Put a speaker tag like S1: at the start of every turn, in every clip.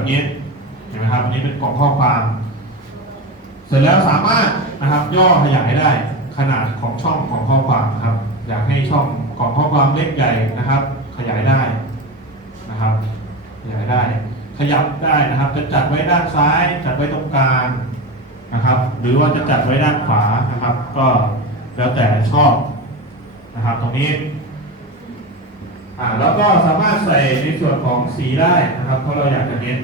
S1: แบบนี้เห็นไหมครับอันนี้เป็นกล่องข้อความ เสร็จแล้วสามารถนะครับย่อขยายได้ขนาดของช่องของข้อความนะครับ อยากให้ช่องของข้อความเล็กใหญ่นะครับ ขยายได้นะครับ ขยายได้ ขยับได้นะครับ จะจัดไว้ด้านซ้าย จัดไว้ตรงกลางนะครับ หรือว่าจะจัดไว้ด้านขวานะครับ ก็แล้วแต่ชอบนะครับ ตรงนี้ อ่าแล้วก็สามารถใส่ในส่วนของสีได้นะครับ เพราะเราอยากจะเน้น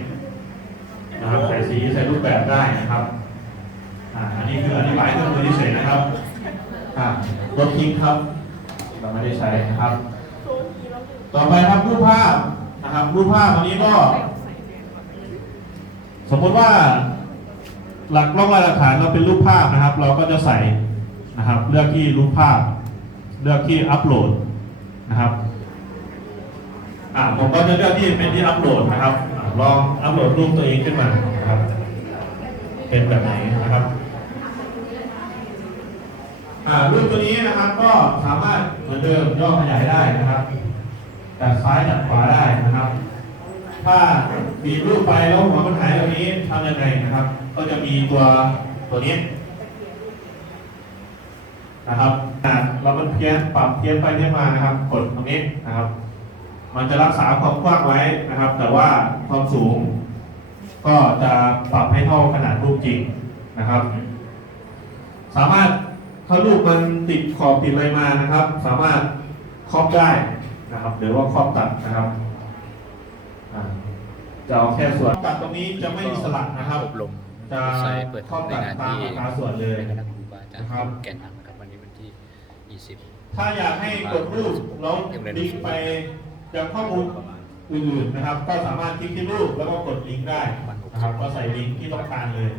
S1: นะครับใส่สีใส่รูปแบบได้นะครับอ่าอันนี้คืออธิบายเรื่องมือเฉยๆนะครับอ่าลบทิ้งครับ เราไม่ได้ใช้นะครับ ต่อไปครับรูปภาพนะครับรูปภาพอันนี้ก็ สมมติว่าหลักร่องรอยหลักฐานเราเป็นรูปภาพนะครับ เราก็จะใส่นะครับ เลือกที่รูปภาพ เลือกที่อัปโหลดนะครับ อ่าผมก็จะเลือกที่เป็นที่อัปโหลดนะครับอ่าลองอัปโหลดรูปตัวเองขึ้นมานะครับ เป็นแบบไหนนะครับอ่ารูปตัวนี้นะครับก็สามารถเหมือนเดิมย่อขยายได้นะครับจากซ้ายจากขวาได้นะครับ ถ้าบีรูปไปแล้วหัวมันหายแบบนี้ทำยังไงนะครับ ก็จะมีตัวตัวนี้นะครับอ่าเรามันเพี้ยนปรับเพี้ยนไปเพี้ยนมานะครับ กดตรงนี้นะครับ มันจะรักษาความกว้างไว้นะครับ แต่ว่าความสูง ก็จะปรับให้เท่าขนาดรูปจริงนะครับ สามารถถ้ารูปมันติดขอบติดอะไรมานะครับ สามารถครอบได้นะครับหรือว่าครอบตัดนะครับอ่าจะเอาแค่ส่วนตัดตรงนี้จะไม่มีสลักนะครับ
S2: อบรม
S1: จะ
S2: ใช้เปิด
S1: ครอบ
S2: ใน
S1: ตัด
S2: งาน
S1: ตาม
S2: ที่
S1: อัตราส่วนเลย
S2: คณะครูบาอาจารย์
S1: นะครับ
S2: แก่นนำนะครับวันนี้วันที่ 20
S1: ถ้าอยากให้กดรูปแล้วลิงก์ไป ยังข้อมูลอื่นๆนะครับ ก็สามารถคลิกที่รูปแล้วก็กดลิงก์ได้นะครับก็ใส่ลิงก์ที่ต้องการเลย